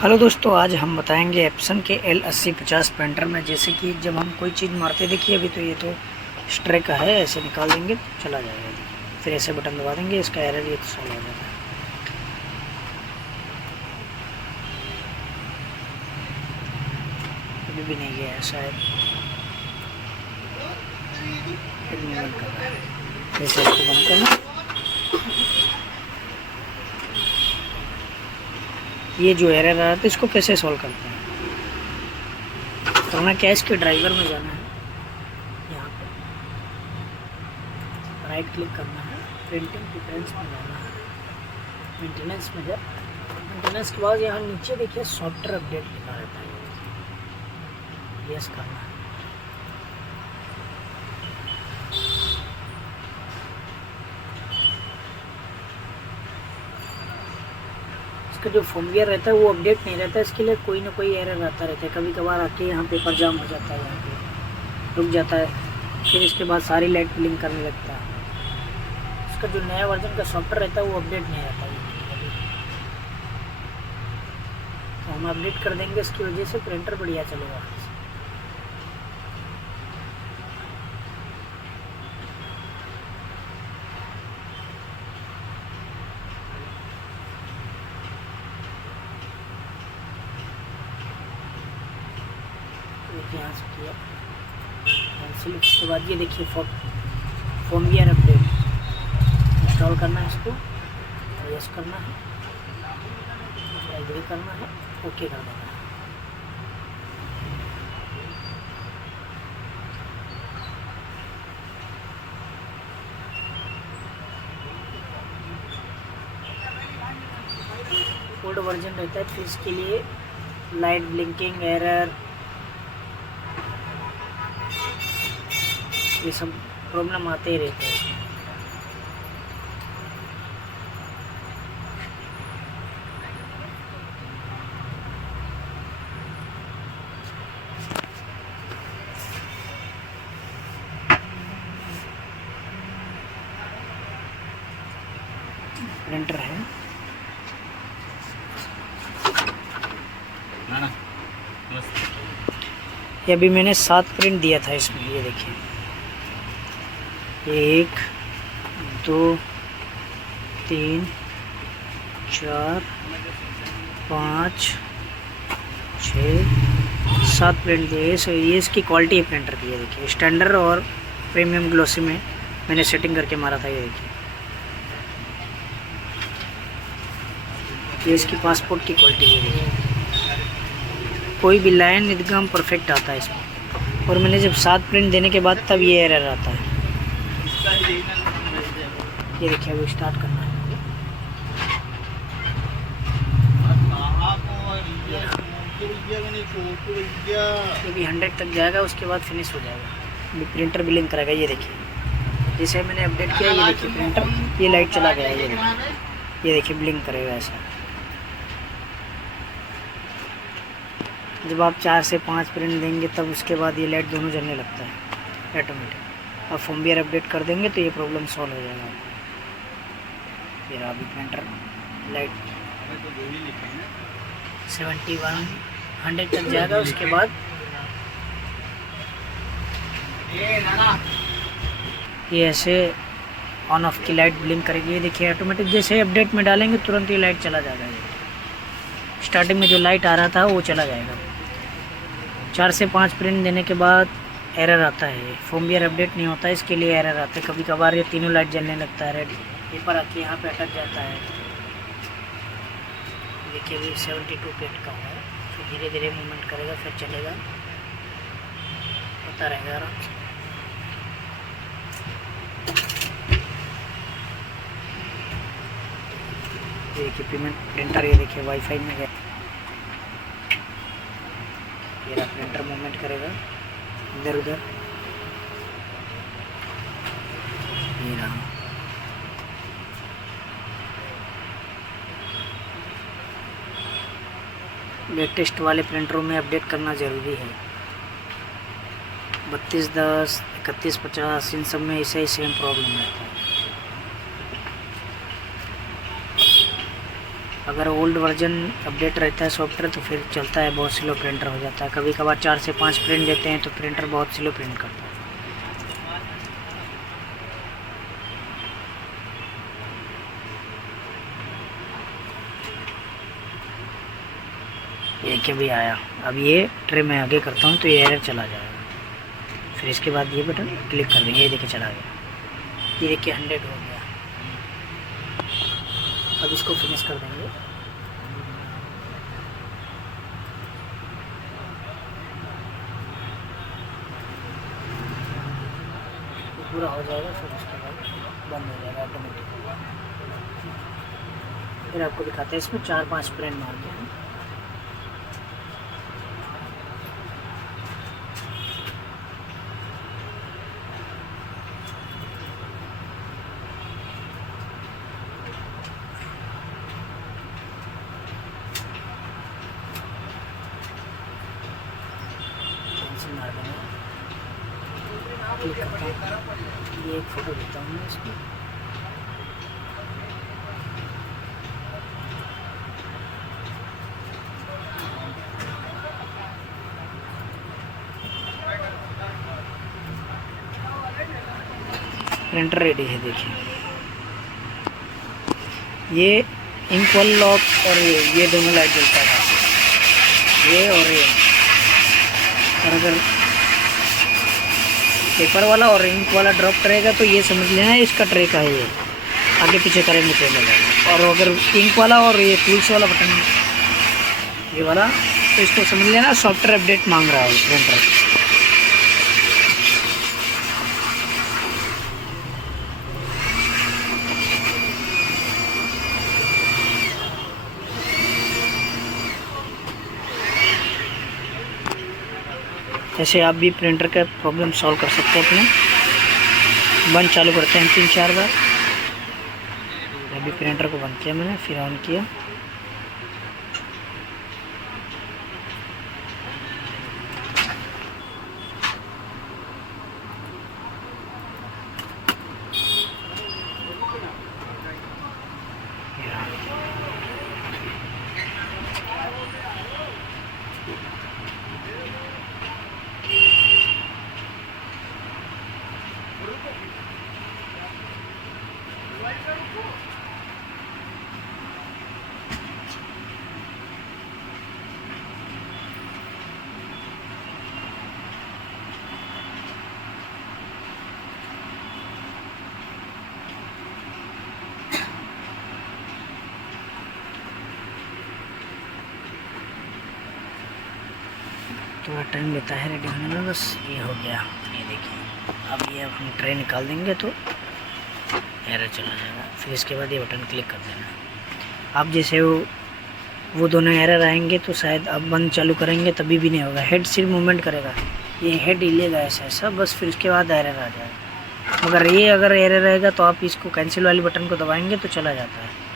Hello दोस्तों, आज हम बताएंगे एप्सन के L8050 प्रिंटर में जैसे कि जब हम कोई चीज़ मारते देखिए अभी तो ये तो स्ट्रे का है, ऐसे निकाल देंगे चला जाएगा। फिर ऐसे बटन दबा देंगे, इसका एरर ये तो सॉल्व हो जाता है। अभी भी नहीं गया है शायद, फिर मूवमेंट कर रहा है। जैसे इसको बंद करना, ये जो एरर आ रहा था इसको कैसे सॉल्व करते हैं। करना क्या है, इसके ड्राइवर में जाना है, यहाँ पे राइट क्लिक करना है, प्रिंटिंग प्रेफरेंस में जाना है, मेंटेनेंस में मेंटेनेंस के बाद यहाँ नीचे देखिए सॉफ्टवेयर अपडेट लिखा रहता है, यस करना है। इसका जो फर्मवेयर रहता है वो अपडेट नहीं रहता है, इसके लिए कोई ना कोई एरर आता रहता है। कभी कभार आके यहाँ पेपर जाम हो जाता है, यहाँ पे रुक जाता है, फिर इसके बाद सारी लाइट ब्लिंक करने लगता है। इसका जो नया वर्जन का सॉफ्टवेयर रहता है वो अपडेट नहीं रहता है, तो हम अपडेट कर देंगे, इसकी वजह से प्रिंटर बढ़िया चलेगा। यहाँ से किया कैंसिल, उसके बाद ये देखिए फर्मवेयर अपडेट इंस्टॉल करना है, इसको यस करना है, एग्री करना है, ओके कर देना है। ओल्ड वर्जन रहता है तो इसके लिए लाइट ब्लिंकिंग एरर ये सब प्रॉब्लम आते ही रहते हैं। प्रिंटर है ये, अभी मैंने 7 प्रिंट दिया था इसमें, ये देखिए 1 2 3 4 5 6 7 प्रिंट दिए। ये इसकी क्वालिटी है प्रिंटर की, ये देखिए स्टैंडर्ड और प्रीमियम ग्लोसी में मैंने सेटिंग करके मारा था। ये देखिए ये इसकी पासपोर्ट की क्वालिटी है, देखिए कोई भी लाइन एकदम परफेक्ट आता है इसमें। और मैंने जब 7 प्रिंट देने के बाद तब ये एरर आता है। ये देखिए अभी स्टार्ट करना है, ये भी 100 तक जाएगा, उसके बाद फिनिश हो जाएगा। अभी प्रिंटर ब्लिंक करेगा, ये देखिए जैसे मैंने अपडेट किया, ये देखिए प्रिंटर ये लाइट चला गया, ये देखिए ब्लिंक करेगा ऐसा। जब आप 4 से 5 प्रिंट देंगे तब उसके बाद ये लाइट दोनों जलने लगता है ऑटोमेटिक। अब फर्मवेयर अपडेट कर देंगे तो ये प्रॉब्लम सॉल्व हो जाएगा। फिर अभी प्रिंटर लाइट 71 100 तक जाएगा, उसके बाद ये ऐसे ऑन ऑफ की लाइट ब्लिंक करेगी। ये देखिए ऑटोमेटिक जैसे अपडेट में डालेंगे तुरंत ये लाइट चला जाएगा। स्टार्टिंग में जो लाइट आ रहा था वो चला जाएगा। 4 से 5 प्रिंट देने के बाद एरर आता है, फर्मवेयर अपडेट नहीं होता है, इसके लिए एरर आता है। कभी कभार ये तीनों लाइट जलने लगता है, रेड पेपर आके यहाँ पे अटक जाता है। देखिए अभी 72 पे अटका हुआ है, फिर धीरे धीरे मूवमेंट करेगा, फिर चलेगा, होता रहेगा आराम से। देखिए प्रिंटर ये देखिए वाईफाई में गया, ये प्रिंटर मूवमेंट करेगा इधर उधर, ये रहा। लेटेस्ट वाले प्रिंटरों में अपडेट करना ज़रूरी है। 3210 3150 इन सब में ऐसे ही सेम प्रॉब्लम रहता है। अगर ओल्ड वर्जन अपडेट रहता है सॉफ्टवेयर तो फिर चलता है, बहुत स्लो प्रिंटर हो जाता है। कभी कभार 4 से 5 प्रिंट देते हैं तो प्रिंटर बहुत स्लो प्रिंट करता है। ये क्या भी आया। अब ये ट्रे में आगे करता हूँ तो ये एरर चला जाएगा। फिर इसके बाद ये बटन क्लिक कर देंगे, ये देखिए चला गया। ये देखिए 100 हो गया। अब इसको फिनिश कर देंगे। पूरा हो जाएगा फिर उसके बाद बंद हो जाएगा ऑटोमेटिक। फिर आपको दिखाते हैं इसमें 4-5 प्रिंट मारते हैं। मार देंगे, क्लिक करता हूँ। ये एक फ़ोटो देता हूँ मैं इसको। प्रिंटर रेडी है देखिए। ये इंक वाला लॉक और ये दोनों लाइट जलता था, ये और ये। और अगर पेपर वाला और इंक वाला ड्रॉप करेगा तो ये समझ लेना इसका ट्रे का है। ये आगे पीछे करेंगे तो लगेगा। और अगर इंक वाला और ये टूल्स वाला बटन ये वाला तो इसको समझ लेना सॉफ्टवेयर अपडेट मांग रहा है प्रिंटर। ऐसे आप भी प्रिंटर का प्रॉब्लम सॉल्व कर सकते हैं अपने। बंद चालू करते हैं 3-4 बार। अभी प्रिंटर को बंद किया मैंने, फिर ऑन किया। थोड़ा टाइम लेता है रेडी होने में। बस ये हो गया, ये देखिए। अब ये हम ट्रे निकाल देंगे तो एरर चला जाएगा। फिर इसके बाद ये बटन क्लिक कर देना। अब जैसे वो दोनों एरर आएंगे तो शायद अब बंद चालू करेंगे तभी भी नहीं होगा। हेड सिर्फ मूवमेंट करेगा, ये हेड हिलेगा ऐसा ऐसा बस। फिर उसके बाद एरर आ जाएगा। मगर ये अगर एरर रहेगा तो आप इसको कैंसिल वाली बटन को दबाएंगे तो चला जाता है।